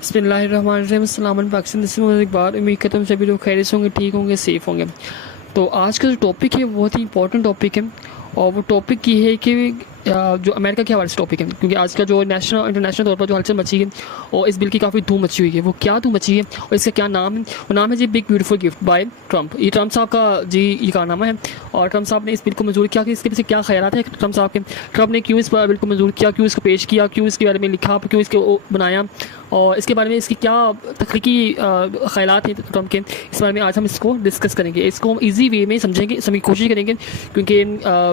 बिस्मिल्लाहिर्रहमानिर्रहीम अस्सलाम पाकिस्तान दिस एक बार उम्मीद करता हूँ सभी लोग खैरियत से होंगे, ठीक होंगे, सेफ़ होंगे। तो आज का जो टॉपिक है बहुत ही इंपॉर्टेंट टॉपिक है और वो टॉपिक ये है कि जो अमेरिका के हवाले से टॉपिक है, क्योंकि आज का जो नेशनल इंटरनेशनल तौर पर जो हलचल मची है और इस बिल की काफ़ी धूम मची हुई है, वो क्या धूम मची है और इसका क्या नाम है। वो नाम है जी big beautiful gift by Trump. ये ट्रंप साहब का जी ये कारनामा है और ट्रंप साहब ने इस बिल को मंजूर किया कि इसके पीछे क्या ख्यालात है ट्रंप साहब के। ट्रंप ने क्यों इस बिल को मंजूर किया, क्यों इसको पेश किया, क्यों इसके बारे में लिखा, क्यों इसको बनाया और इसके बारे में इसकी क्या तकनीकी ख्यालात हैं ट्रंप के, इस बारे में आज हम इसको डिस्कस करेंगे। इसको हम इजी वे में समझेंगे, सभी कोशिश करेंगे, क्योंकि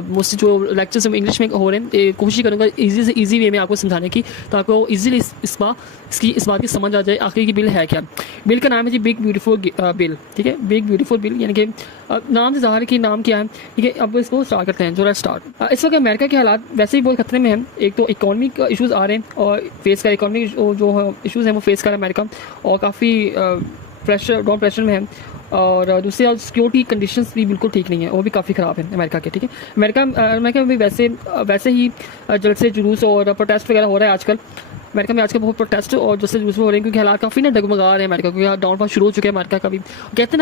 मोस्टली जो लेक्चर्स इंग्लिश में हो रहे हैं कोशिश करूँगा इजी से इजी वे में आपको समझाने की, ताकि वो इजीली इस बात की समझ आ जाए आखिर की बिल है क्या। बिल का नाम है जी बिग ब्यूटीफुल बिल, ठीक है, बिग ब्यूटीफुल बिल, यानी कि नाम से ज़ाहिर कि नाम क्या है, ठीक है। अब इसको स्टार्ट करते हैं। जो लेट्स स्टार्ट। इस वक्त अमेरिका के हालात वैसे ही बहुत खतरे में हैं। एक तो इकोनॉमिक इशूज़ आ रहे हैं और फेस कर इकोनॉमिक जो इशूज़ हैं वो फेस कर अमेरिका और काफ़ी डाउन प्रेशर में है। और दूसरी सिक्योरिटी कंडीशंस भी बिल्कुल ठीक नहीं है, वो भी काफ़ी ख़राब है अमेरिका के, ठीक है। अमेरिका में भी वैसे ही जलसे जुलूस और प्रोटेस्ट वगैरह हो रहा है आजकल। अमेरिका में आजकल बहुत प्रोटेस्ट और जैसे जुलूस हो रहे हैं, क्योंकि हालात काफ़ी ना डगमगा रहे हैं अमेरिका, क्योंकि डाउनफॉल शुरू हो चुके हैं अमेरिका का भी। कहते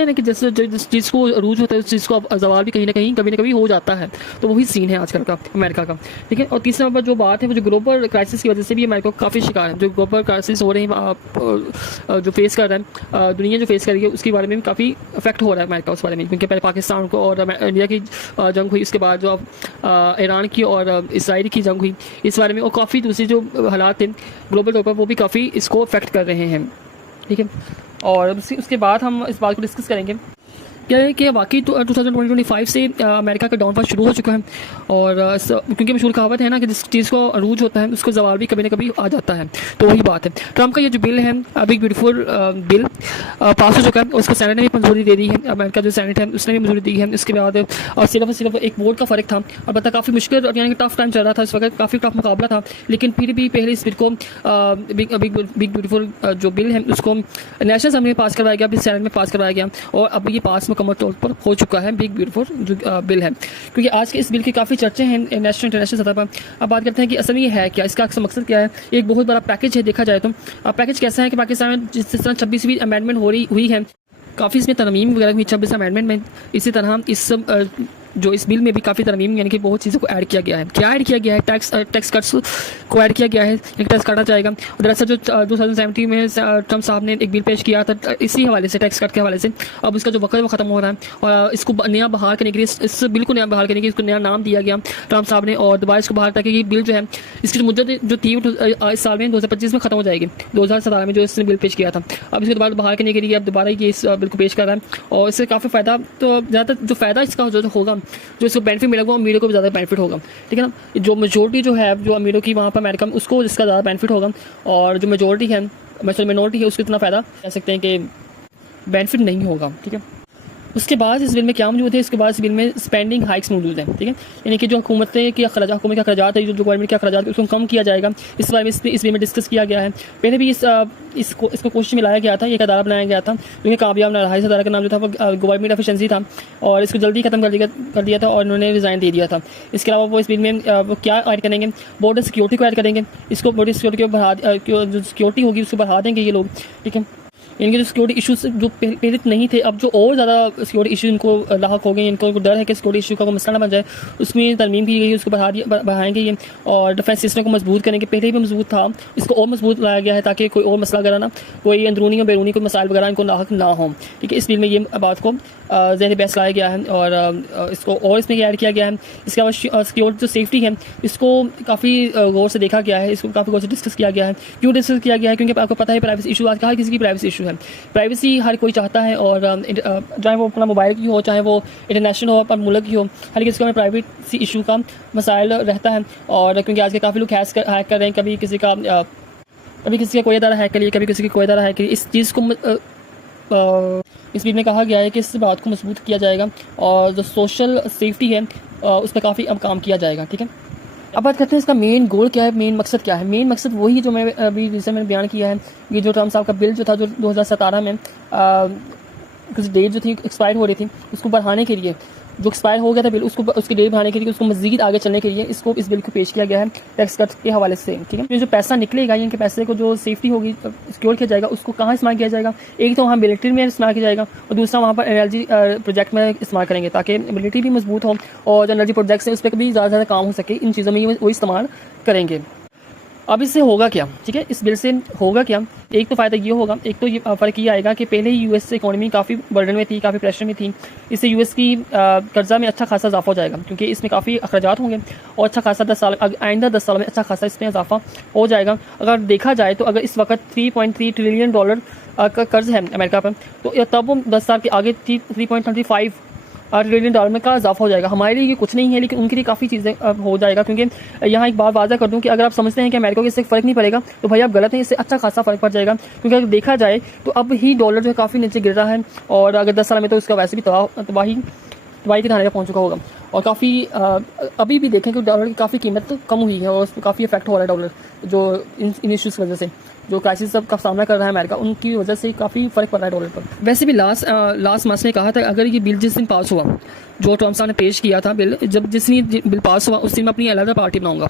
हैं ना कि जैसे जिस चीज़ को अरूज होता है उस चीज़ को अब जवाल भी कहीं ना कभी हो जाता है। तो वही सीन है आजकल का अमेरिका का, ठीक है। और तीसरा नंबर जो बात है वो जो ग्लोबल क्राइसिस की वजह से भी अमेरिका को काफ़ी शिकार है। जो ग्लोबल क्राइसिस हो रहे हैं जो फेस कर रहा है दुनिया, जो फेस कर रही है, उसके बारे में भी काफ़ी इफेक्ट हो रहा है अमेरिका उस बारे में, क्योंकि पहले पाकिस्तान को और इंडिया की जंग हुई, उसके बाद जो ईरान की और इसराइल की जंग हुई, इस बारे में और काफ़ी दूसरी जो हालात थे ग्लोबल तौर पर वो भी काफ़ी इसको अफेक्ट कर रहे हैं, ठीक है। और उसके बाद हम इस बात को डिस्कस करेंगे क्या है कि वाकई तो 2025 से अमेरिका का डाउनफॉल शुरू हो चुका है। और क्योंकि मशहूर कहावत है ना कि जिस चीज़ को अरूज होता है उसको जवाल भी कभी ना कभी आ जाता है, तो वही बात है। ट्रंप का ये जो बिल है बिग ब्यूटीफुल बिल पास हो चुका है, उसको सेनेट ने भी मंजूरी दे दी है। अमेरिका जो सेनेट है उसने भी मंजूरी दी है। इसके बाद और सिर्फ एक वोट का फ़र्क था, और बता काफ़ी मुश्किल यानी कि टफ टाइम चल रहा था इस वक्त, काफ़ी टफ मुकाबला था, लेकिन फिर भी पहले इस बिल को बिग ब्यूटीफुल जो बिल है उसको नेशनल असेंबली में पास करवाया गया, फिर सेनेट में पास करवाया गया और अब ये पास मुकम्मल तौर पर हो चुका है बिग ब्यूटीफुल जो बिल है। क्योंकि आज के इस बिल की काफ़ी चर्चे हैं नेशनल इंटरनेशनल सतह पर। अब बात करते हैं कि असल में ये है क्या, इसका अक्सर मकसद क्या है। एक बहुत बड़ा पैकेज है देखा जाए तो। पैकेज कैसा है कि पाकिस्तान में जिस तरह 26वीं अमेंडमेंट हुई है, काफ़ी इसमें तरमीम वगैरह हुई 26 अमेंडमेंट में, इसी तरह इस बिल में भी काफ़ी तरमीम यानी कि बहुत चीज़ों को ऐड किया गया है। क्या ऐड किया गया है? टैक्स कट्स को ऐड किया गया है, टैक्स काटा जाएगा। दरअसल जो 2017 में ट्रंप साहब ने एक बिल पेश किया था इसी हवाले से, टैक्स कट के हवाले से, अब उसका जो वक्त है वो ख़त्म हो रहा है और इसको नया बहाल करने के लिए, इस बिल को नया बहाल करने के लिए इसको नया नाम दिया गया ट्रंप साहब ने और दोबारा इसको बहाल, ताकि ये बिल जो है इसकी जो मुद्दत जो थी इस साल में 2025 में ख़त्म हो जाएगी। 2017 में जो इसने बिल पेश किया था, अब इसको दोबारा बहाल करने के लिए अब दोबारा ये इस बिल को पेश कर रहा है और इससे काफ़ी फ़ायदा, तो ज़्यादातर जो फ़ायदा इसका जो होगा, जो इसको बेनिफिट मिलेगा वो अमीरों को भी ज़्यादा बेनिफिट होगा, ठीक है ना। जो मेजोरिटी जो है जो अमीरों की वहाँ पर अमेरिका में, उसको इसका ज़्यादा बेनिफिट होगा और जो मेजोरिटी है मिनोरिटी है उसको इतना फ़ायदा कह सकते हैं कि बेनिफिट नहीं होगा, ठीक है। उसके बाद इस बिल में क्या मौजूद है? इसके बाद इस बिल में स्पेंडिंग हाइक्स मौजूद हैं, ठीक है, यानी कि जो हुकूमत के अखराजात है, जो गवर्नमेंट के अखराजात उसको कम किया जाएगा। इस बारे में इस बिल में डिस्कस किया गया है। पहले भी इसको कोशिश में लाया गया था, एक अदारा बनाया गया था, क्योंकि कामयाब नारहा इस अदारा का नाम जो था वो गवर्नमेंट एफिशिएंसी था और इसको जल्दी ख़त्म कर दिया था और उन्होंने रिज़ाइन दे दिया था। इसके अलावा वो इस बिल में वो क्या ऐड करेंगे? बॉर्डर सिक्योरिटी को ऐड करेंगे। इसको बॉर्डर सिक्योरिटी को जो सिक्योरिटी होगी उसको बढ़ा देंगे ये लोग, ठीक है। इनके जो सिक्योरिटी इशूज़ जो पहले नहीं थे, अब जो और ज़्यादा सिक्योरिटी इशू इनको लाक हो गए, इनको डर है कि सिक्योरिटी इशू का कोई मसला ना बन जाए, उसमें तरमीम की गई, उसको बढ़ाएंगे ये और डिफेंस सिस्टम को मजबूत करेंगे। पहले भी मजबूत था, इसको और मजबूत लाया गया है ताकि कोई और मसला वगैरह ना, कोई अंदरूनी या बैरूनी कोई मसाइल वगैरह इनको लाक ना हो, ठीक है। इस बिल में ये बात को ज़हनी बहस लाया गया है और इसको और इसमें ऐड किया गया है। इसके अलावा सिक्योरिटी जो सेफ्टी है इसको काफ़ी गौर से देखा गया है, इसको काफ़ी गौर से डिस्कस किया गया है। क्यों डिस्कस किया गया है? क्योंकि आपको पता है प्राइवेसी इशू आज हर किसी की प्राइवेसी इशू है, प्राइवेसी हर कोई चाहता है और चाहे वो अपना मोबाइल की हो, चाहे वो इंटरनेशनल हो, अपना मुल्क की हो, हर किसी को प्राइवेसी इशू का मसाइल रहता है। और क्योंकि आज के काफ़ी लोग हैक कर रहे हैं, कभी किसी का कोई अदारा हैक करिए, कभी किसी की कोई अदारा हैक करिए। इस चीज़ को इस बिल में कहा गया है कि इस बात को मजबूत किया जाएगा और जो सोशल सेफ्टी है उस पर काफ़ी अब काम किया जाएगा, ठीक है। अब बात करते हैं इसका मेन गोल क्या है, मेन मकसद क्या है। मेन मकसद वही जो मैं अभी रिसेंट में बयान किया है, ये जो ट्रंप साहब का बिल जो था जो 2017 में कुछ डेट जो थी एक्सपायर हो रही थी उसको बढ़ाने के लिए जो एक्सपायर हो गया था बिल, उसको उसकी डेट बढ़ाने के लिए, उसको मजीद आगे चलने के लिए इस बिल को पेश किया गया है टैक्स कट के हवाले से। ठीक है, जो पैसा निकलेगा, इनके पैसे को जो सेफ्टी होगी, सिक्योर किया जाएगा, उसको कहाँ इस्तेमाल किया जाएगा? एक तो वहाँ मिलिट्री में इस्तेमाल किया जाएगा और दूसरा वहाँ पर एनर्जी प्रोजेक्ट में इस्तेमाल करेंगे, ताकि मिलिट्री भी मजबूत हो और जो एनर्जी प्रोजेक्ट्स हैं उस पर भी ज़्यादा काम हो सके। इन चीज़ों में वो इस्तेमाल करेंगे। अब इससे होगा क्या? ठीक है, इस बिल से होगा क्या? एक तो फ़ायदा ये होगा, एक तो ये फ़र्क ये आएगा कि पहले ही यूएस इकॉनमी काफ़ी बर्डन में थी, काफ़ी प्रेशर में थी। इससे यूएस की कर्जा में अच्छा खासा इजाफा हो जाएगा, क्योंकि इसमें काफ़ी अखराजात होंगे और अच्छा खासा 10 साल आइंदा 10 साल में अच्छा खासा इसमें इजाफा हो जाएगा। अगर देखा जाए तो अगर इस वक्त $3.3 ट्रिलियन का कर्ज है अमेरिका पर, तो तब वो 10 साल के आगे $3.35 ट्रिलियन डॉलर में का इजाफा हो जाएगा। हमारे लिए ये कुछ नहीं है, लेकिन उनके लिए काफ़ी चीज़ें हो जाएगा। क्योंकि यहाँ एक बात वाज़ा कर दूँ कि अगर आप समझते हैं कि अमेरिका को इससे फ़र्क नहीं पड़ेगा, तो भाई आप गलत हैं, इससे अच्छा खासा फ़र्क पड़ जाएगा। क्योंकि अगर देखा जाए तो अब ही डॉलर जो है काफ़ी नीचे गिर रहा है, और अगर 10 साल में तो इसका वैसे भी तबाही के थाने पर पहुँच चुका होगा। और काफ़ी अभी भी देखें कि डॉलर की काफ़ी कीमत तो कम हुई है और उस पर काफ़ी इफेक्ट हो रहा है डॉलर, जो इन इशूज़ की वजह से, जो क्राइसिस सब का सामना कर रहा है अमेरिका, उनकी वजह से काफ़ी फ़र्क पड़ रहा है डॉलर पर। वैसे भी लास्ट मंथ ने कहा था, अगर ये बिल जिस दिन पास हुआ, जो ट्रम्प साहब ने पेश किया था बिल, जिस दिन बिल पास हुआ उस दिन मैं अपनी अलग पार्टी बनाऊंगा,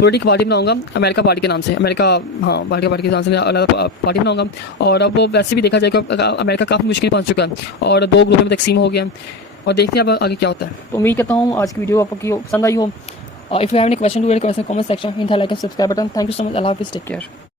पॉलिटिकल पार्टी बनाऊंगा, अमेरिका पार्टी के नाम से, पार्टी के नाम से अलग पार्टी बनाऊंगा। और अब वो वैसे भी देखा जाए कि अमेरिका काफ़ी मुश्किल पहुंच चुका है और 2 ग्रुपों में तकसीम हो गया, और देखते हैं अब आगे क्या होता है। तो उम्मीद करता हूँ आज की वीडियो आपको पसंद आई हो। If you have any question, do comment section, hit like and subscribe button. Thank you so much. अल्लाह हाफिज़, टेक केयर।